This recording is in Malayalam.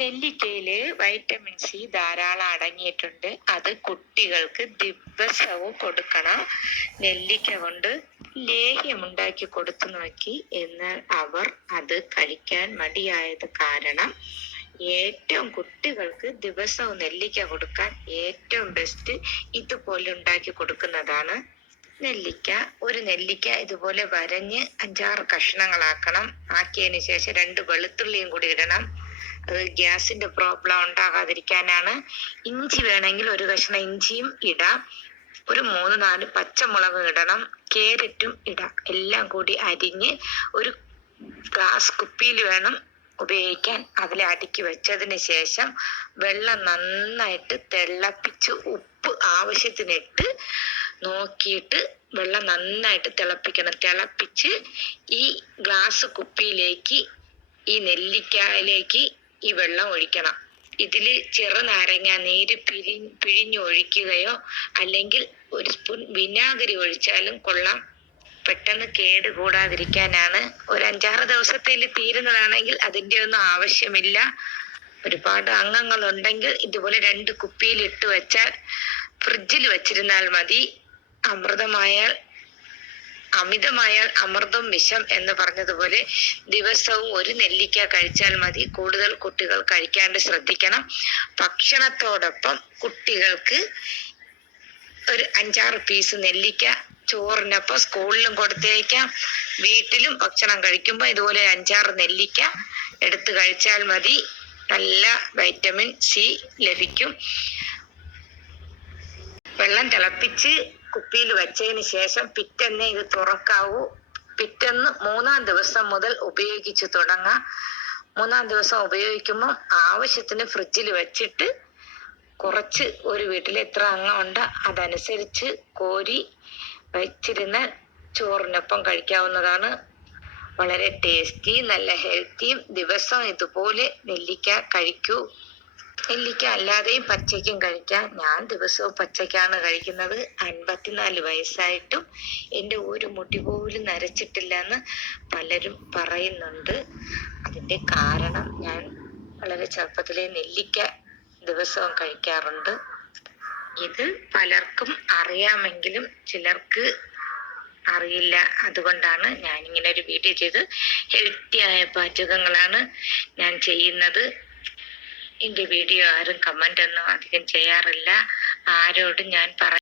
നെല്ലിക്കയിൽ വൈറ്റമിൻ സി ധാരാളം അടങ്ങിയിട്ടുണ്ട്. അത് കുട്ടികൾക്ക് ദിവസവും കൊടുക്കണം. നെല്ലിക്ക കൊണ്ട് ലേഹ്യം ഉണ്ടാക്കി കൊടുത്തു നോക്കി. എന്നാൽ അവർ അത് കഴിക്കാൻ മടിയായത് കാരണം ഏറ്റവും കുട്ടികൾക്ക് ദിവസവും നെല്ലിക്ക കൊടുക്കാൻ ഏറ്റവും ബെസ്റ്റ് ഇതുപോലെ ഉണ്ടാക്കി കൊടുക്കുന്നതാണ് നെല്ലിക്ക. ഒരു നെല്ലിക്ക ഇതുപോലെ വരഞ്ഞ് അഞ്ചാറ് കഷ്ണങ്ങളാക്കണം. ആക്കിയതിന് ശേഷം രണ്ട് വെളുത്തുള്ളിയും കൂടി ഇടണം. അത് ഗ്യാസിന്റെ പ്രോബ്ലം ഉണ്ടാകാതിരിക്കാനാണ്. ഇഞ്ചി വേണമെങ്കിൽ ഒരു കഷ്ണം ഇഞ്ചിയും ഇടാം. ഒരു മൂന്ന് നാല് പച്ചമുളക് ഇടണം. കേരറ്റും ഇടാം. എല്ലാം കൂടി അരിഞ്ഞ് ഒരു ഗ്ലാസ് കുപ്പിയിൽ വേണം ഉപയോഗിക്കാൻ. അതിൽ അടുക്കി വെച്ചതിന് ശേഷം വെള്ളം നന്നായിട്ട് തിളപ്പിച്ച് ഉപ്പ് ആവശ്യത്തിനിട്ട് നോക്കിയിട്ട് വെള്ളം നന്നായിട്ട് തിളപ്പിക്കണം. തിളപ്പിച്ച് ഈ ഗ്ലാസ് കുപ്പിയിലേക്ക് ഈ നെല്ലിക്കയിലേക്ക് ഈ വെള്ളം ഒഴിക്കണം. ഇതിൽ ചെറുനാരങ്ങ നീര് പിരി പിഴിഞ്ഞൊഴിക്കുകയോ അല്ലെങ്കിൽ ഒരു സ്പൂൺ വിനാഗിരി ഒഴിച്ചാലും കൊള്ളാം. പെട്ടെന്ന് കേട് കൂടാതിരിക്കാനാണ്. ഒരു അഞ്ചാറ് ദിവസത്തിൽ തീരുന്നതാണെങ്കിൽ അതിന്റെ ഒന്നും ആവശ്യമില്ല. ഒരുപാട് അംഗങ്ങൾ ഉണ്ടെങ്കിൽ ഇതുപോലെ രണ്ട് കുപ്പിയിൽ ഇട്ട് വെച്ചാൽ ഫ്രിഡ്ജിൽ വെച്ചിരുന്നാൽ മതി. അമൃതമായാൽ അമിതമായാൽ അമൃതം വിഷം എന്ന് പറഞ്ഞതുപോലെ ദിവസവും ഒരു നെല്ലിക്ക കഴിച്ചാൽ മതി. കൂടുതൽ കുട്ടികൾ കഴിക്കാണ്ട് ശ്രദ്ധിക്കണം. ഭക്ഷണത്തോടൊപ്പം കുട്ടികൾക്ക് ഒരു അഞ്ചാറ് പീസ് നെല്ലിക്ക ചോറിനൊപ്പം സ്കൂളിലും കൊടുത്തേക്കാം വീട്ടിലും ഭക്ഷണം കഴിക്കുമ്പോൾ ഇതുപോലെ അഞ്ചാറ് നെല്ലിക്ക എടുത്ത് കഴിച്ചാൽ മതി. നല്ല വൈറ്റമിൻ സി ലഭിക്കും. വെള്ളം തിളപ്പിച്ച് കുപ്പിയിൽ വെച്ചതിന് ശേഷം പിറ്റെന്നേ ഇത് തുറക്കാവൂ. പിറ്റെന്ന് മൂന്നാം ദിവസം മുതൽ ഉപയോഗിച്ച് തുടങ്ങാം. മൂന്നാം ദിവസം ഉപയോഗിക്കുമ്പോൾ ആവശ്യത്തിന് ഫ്രിഡ്ജിൽ വെച്ചിട്ട് കുറച്ച് ഒരു വീട്ടിൽ എത്ര അംഗമുണ്ട് അതനുസരിച്ച് കോരി വെച്ചിരുന്ന ചോറിനൊപ്പം കഴിക്കാവുന്നതാണ്. വളരെ ടേസ്റ്റി നല്ല ഹെൽത്തിയും ദിവസം ഇതുപോലെ നെല്ലിക്ക കഴിക്കൂ. നെല്ലിക്ക അല്ലാതെയും പച്ചയ്ക്കും കഴിക്കാം. ഞാൻ ദിവസവും പച്ചയ്ക്കാണ് കഴിക്കുന്നത്. അൻപത്തിനാല് വയസ്സായിട്ടും എന്റെ ഒരു മുടി പോലും നരച്ചിട്ടില്ല എന്ന് പലരും പറയുന്നുണ്ട്. അതിന്റെ കാരണം ഞാൻ വളരെ ചെറുപ്പത്തിലെ നെല്ലിക്ക ദിവസവും കഴിക്കാറുണ്ട്. ഇത് പലർക്കും അറിയാമെങ്കിലും ചിലർക്ക് അറിയില്ല. അതുകൊണ്ടാണ് ഞാൻ ഇങ്ങനെ ഒരു വീഡിയോ ചെയ്ത് ഹെൽത്തി ആയ പാചകങ്ങളാണ് ഞാൻ ചെയ്യുന്നത്. എന്റെ വീഡിയോ ആരും കമന്റ് ഒന്നും അധികം ചെയ്യാറില്ല. ആരോടും ഞാൻ പറ